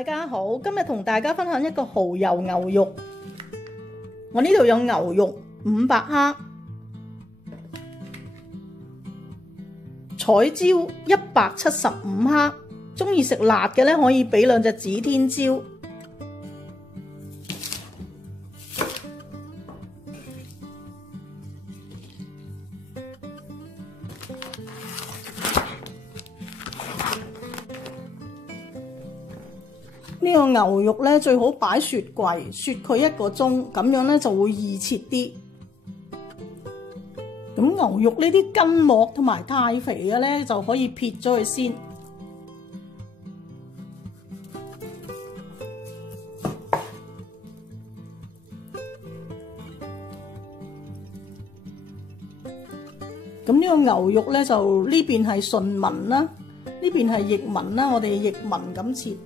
大家好，今日同大家分享一個蠔油牛肉。我呢度有牛肉500克，彩椒175克，中意食辣嘅咧可以俾2隻指天椒。呢個牛肉咧最好擺雪櫃，雪佢1個鐘，咁樣咧就會易切啲。咁牛肉呢啲筋膜同埋太肥嘅咧就可以撇咗佢先。咁呢個牛肉咧就呢邊係順紋啦，呢邊係逆紋啦，我哋逆紋咁切。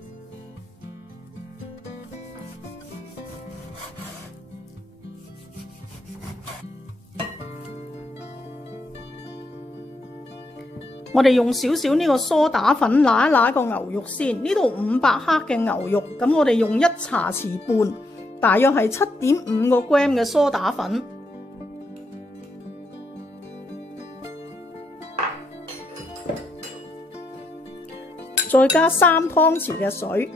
我哋用少少呢個梳打粉揦一揦個牛肉先，呢度500克嘅牛肉，咁我哋用1茶匙半，大約係7.5個 gram 嘅梳打粉，再加3湯匙嘅水，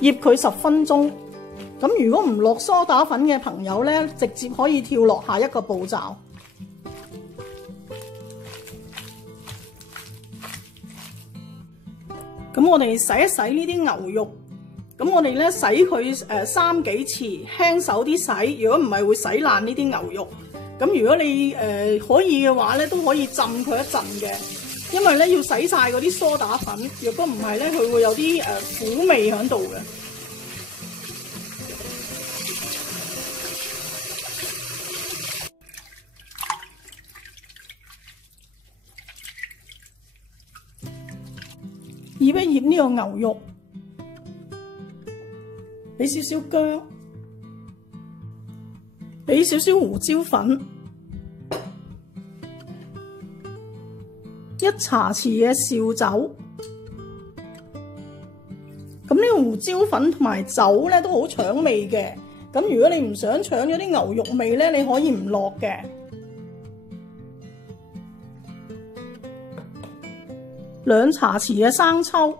醃佢10分鐘。咁如果唔落梳打粉嘅朋友咧，直接可以跳落下一個步驟。咁我哋洗一洗呢啲牛肉，咁我哋咧洗佢3幾次，輕手啲洗。如果唔係會洗爛呢啲牛肉。咁如果你可以嘅話咧，都可以浸佢一陣嘅，因為咧要洗晒嗰啲梳打粉。如果唔係咧，佢會有啲苦味喺度嘅。醃一醃呢個牛肉，俾少少薑，俾少少胡椒粉，1茶匙嘅紹酒。咁呢個胡椒粉同埋酒咧都好搶味嘅。咁如果你唔想搶咗啲牛肉味咧，你可以唔落嘅。2茶匙嘅生抽，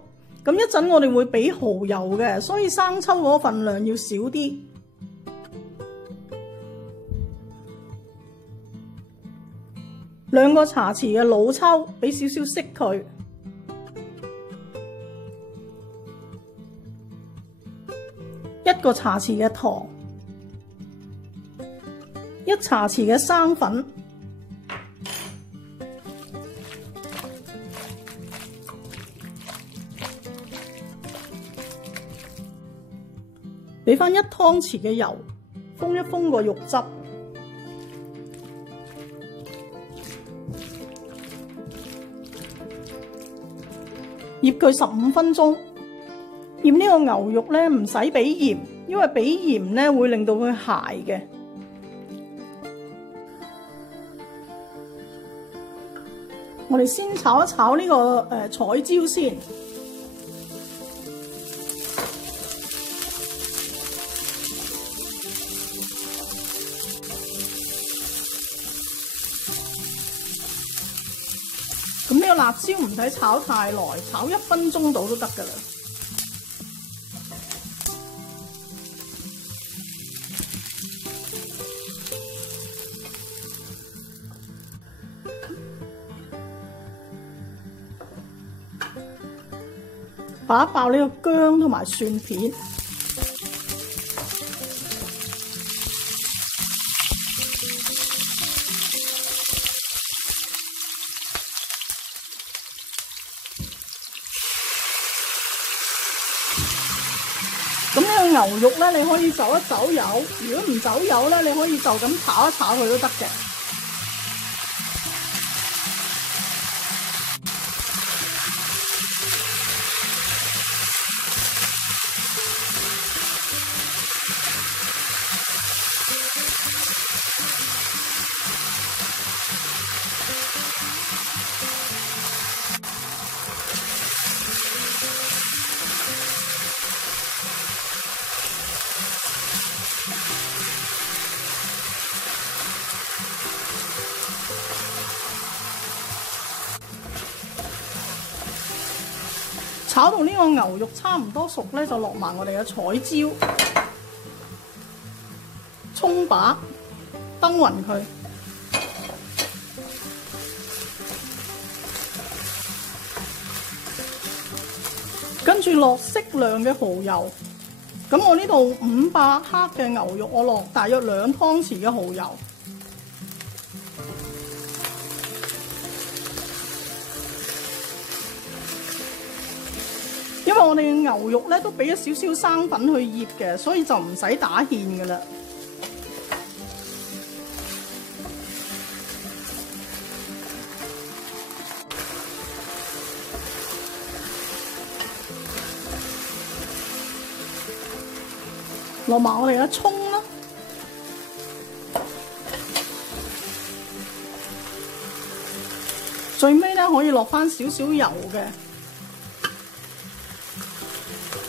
咁一陣我哋會俾蠔油嘅，所以生抽嗰份量要少啲。2個茶匙嘅老抽，俾少少色佢。1個茶匙嘅糖，1茶匙嘅生粉。俾翻1湯匙嘅油，封一封個肉汁，醃佢15分鐘。醃呢個牛肉咧唔使俾鹽，因為俾鹽咧會令到佢鞋嘅。我哋先炒一炒呢個彩椒先。咁呢個辣椒唔使炒太耐，炒1分鐘到都得㗎啦。爆一爆呢個薑同埋蒜片。咁呢個牛肉咧，你可以走一走油；如果唔走油咧，你可以就咁炒一炒佢都得嘅。炒到呢個牛肉差唔多熟咧，就落埋我哋嘅彩椒、葱把，燈勻佢。跟住落適量嘅蠔油，咁我呢度500克嘅牛肉，我落大約2湯匙嘅蠔油。因為我哋嘅牛肉咧都俾咗少少生粉去醃嘅，所以就唔使打芡㗎喇。落埋我哋嘅葱啦，最尾咧可以落返少少油嘅，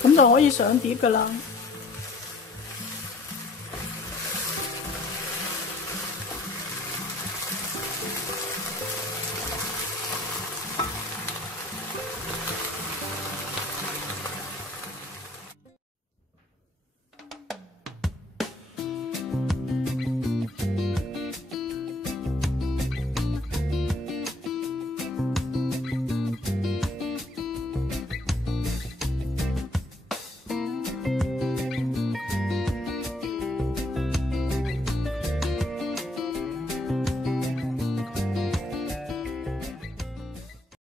咁就可以上碟㗎喇。